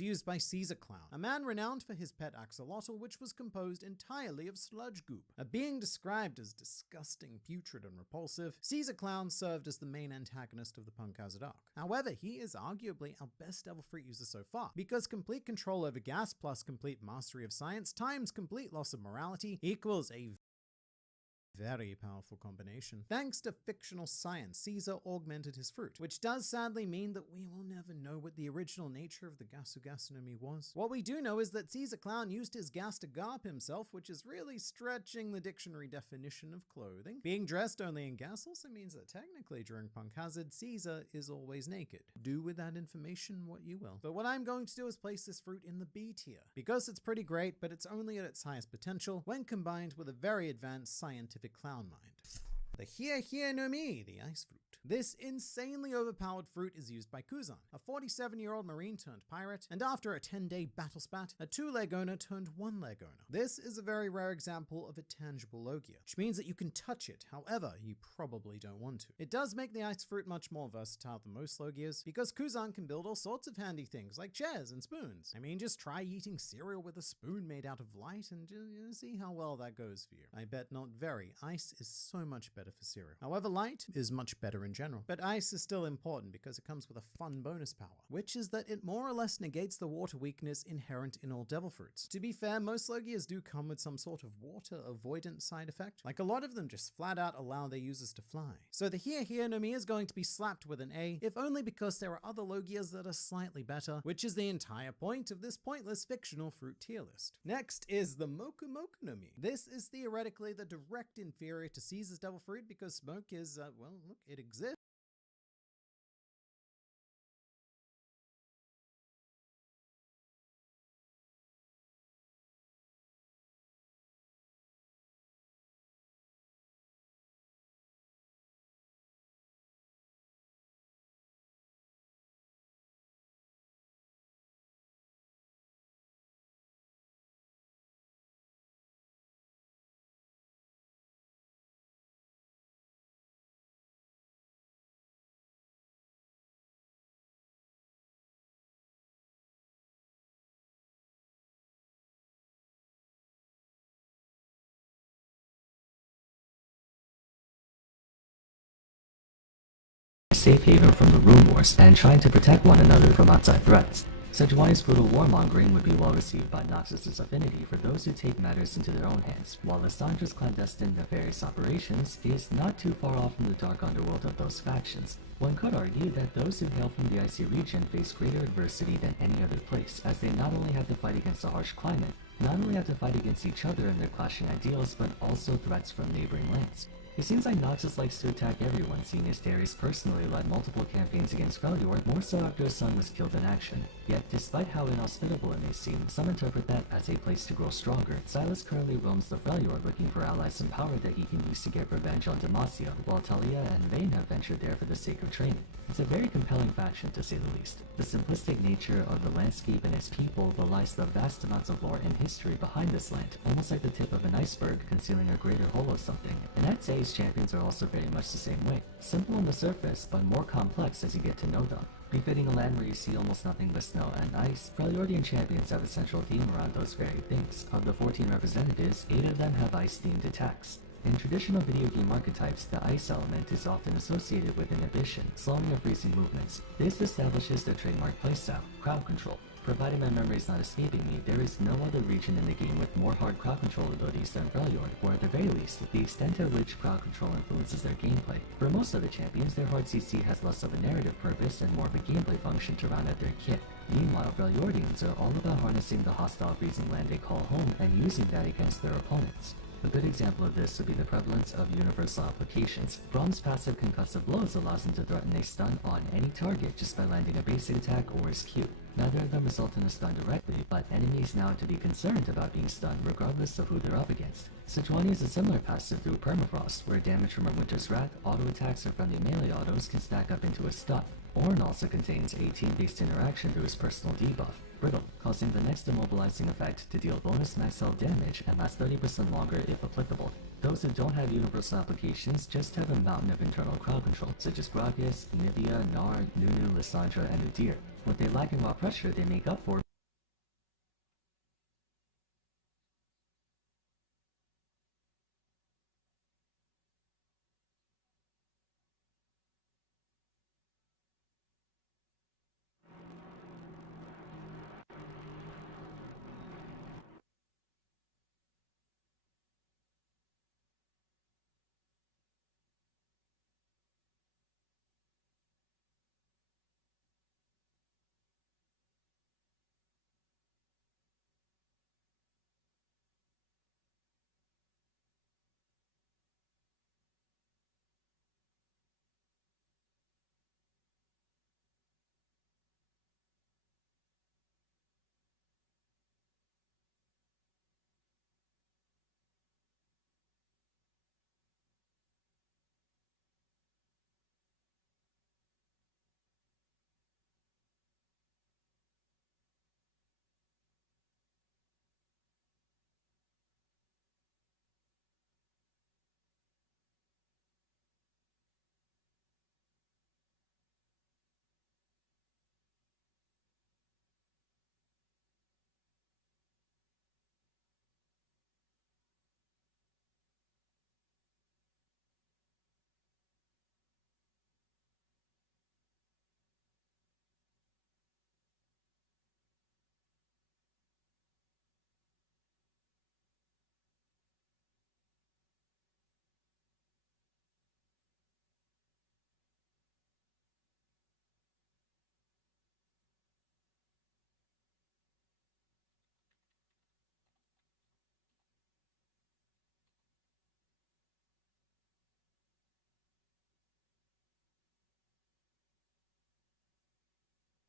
used by Caesar Clown, a man renowned for his pet axolotl, which was composed entirely of sludge goop. A being described as disgusting, putrid, and repulsive, Caesar Clown served as the main antagonist of the Punk Hazard arc. However, he is arguably our best Devil Fruit user so far, because complete control over gas plus complete mastery of science times complete loss of morality equals a very powerful combination. Thanks to fictional science, Caesar augmented his fruit, which does sadly mean that we will never know what the original nature of the Gasu-Gastronomy was. What we do know is that Caesar Clown used his gas to garp himself, which is really stretching the dictionary definition of clothing. Being dressed only in gas also means that technically during Punk Hazard, Caesar is always naked. Do with that information what you will. But what I'm going to do is place this fruit in the B tier, because it's pretty great, but it's only at its highest potential when combined with a very advanced scientific clown mind. The Hie no Mi, the ice fruit. This insanely overpowered fruit is used by Kuzan, a 47-year-old marine turned pirate, and after a 10-day battle spat, a 2-leg owner turned 1-leg owner. This is a very rare example of a tangible Logia, which means that you can touch it, however, you probably don't want to. It does make the ice fruit much more versatile than most Logias, because Kuzan can build all sorts of handy things like chairs and spoons. I mean, just try eating cereal with a spoon made out of light and just see how well that goes for you. I bet not very. Ice is so much better for cereal. However, light is much better in general. But ice is still important because it comes with a fun bonus power, which is that it more or less negates the water weakness inherent in all Devil Fruits. To be fair, most Logias do come with some sort of water avoidance side effect. Like a lot of them just flat out allow their users to fly. So the Hie no Mi is going to be slapped with an A, if only because there are other Logias that are slightly better, which is the entire point of this pointless fictional fruit tier list. Next is the Moku Moku no Mi. This is theoretically the direct inferior to Caesar's Devil Fruit because smoke is, well, look, it exists. Safe haven from the Rune Wars and trying to protect one another from outside threats. Sejuani's brutal warmongering would be well received by Noxus's affinity for those who take matters into their own hands, while Lissandra's clandestine nefarious operations is not too far off from the dark underworld of those factions. One could argue that those who hail from the icy region face greater adversity than any other place, as they not only have to fight against a harsh climate, not only have to fight against each other and their clashing ideals, but also threats from neighboring lands. It seems like Noxus likes to attack everyone, seeing as Darius personally led multiple campaigns against Freljord, more so after his son was killed in action. Yet, despite how inhospitable it may seem, some interpret that as a place to grow stronger. Silas currently roams the Freljord looking for allies and power that he can use to get revenge on Demacia, while Talia and Vayne have ventured there for the sake of training. It's a very compelling faction, to say the least. The simplistic nature of the landscape and its people belies the vast amounts of lore and history behind this land, almost like the tip of an iceberg concealing a greater whole of something. And I'd say his champions are also very much the same way. Simple on the surface, but more complex as you get to know them. Befitting a land where you see almost nothing but snow and ice, Freljordian champions have a central theme around those very things. Of the 14 representatives, 8 of them have ice-themed attacks. In traditional video game archetypes, the ice element is often associated with inhibition, slowing or freezing movements. This establishes their trademark playstyle, crowd control. Provided my memory is not escaping me, there is no other region in the game with more hard crowd control abilities than Freljord, or at the very least, the extent to which crowd control influences their gameplay. For most of the champions, their hard CC has less of a narrative purpose and more of a gameplay function to round out their kit. Meanwhile, Freljordians are all about harnessing the hostile freezing land they call home and using that against their opponents. A good example of this would be the prevalence of universal applications. Braum's passive concussive blows allows him to threaten a stun on any target just by landing a basic attack or his Q. Neither of them result in a stun directly, but enemies now have to be concerned about being stunned regardless of who they're up against. Sejuani is a similar passive through Permafrost, where damage from her Winter's Wrath, auto attacks, or friendly melee autos can stack up into a stun. Ornn also contains a team-based interaction through his personal debuff, Brittle, causing the next immobilizing effect to deal bonus max health damage and last 30% longer if applicable. Those who don't have universal applications just have a mountain of internal crowd control, such as Gragas, Nivea, Gnar, Nunu, Lissandra, and Udyr. What they lack in raw pressure they make up for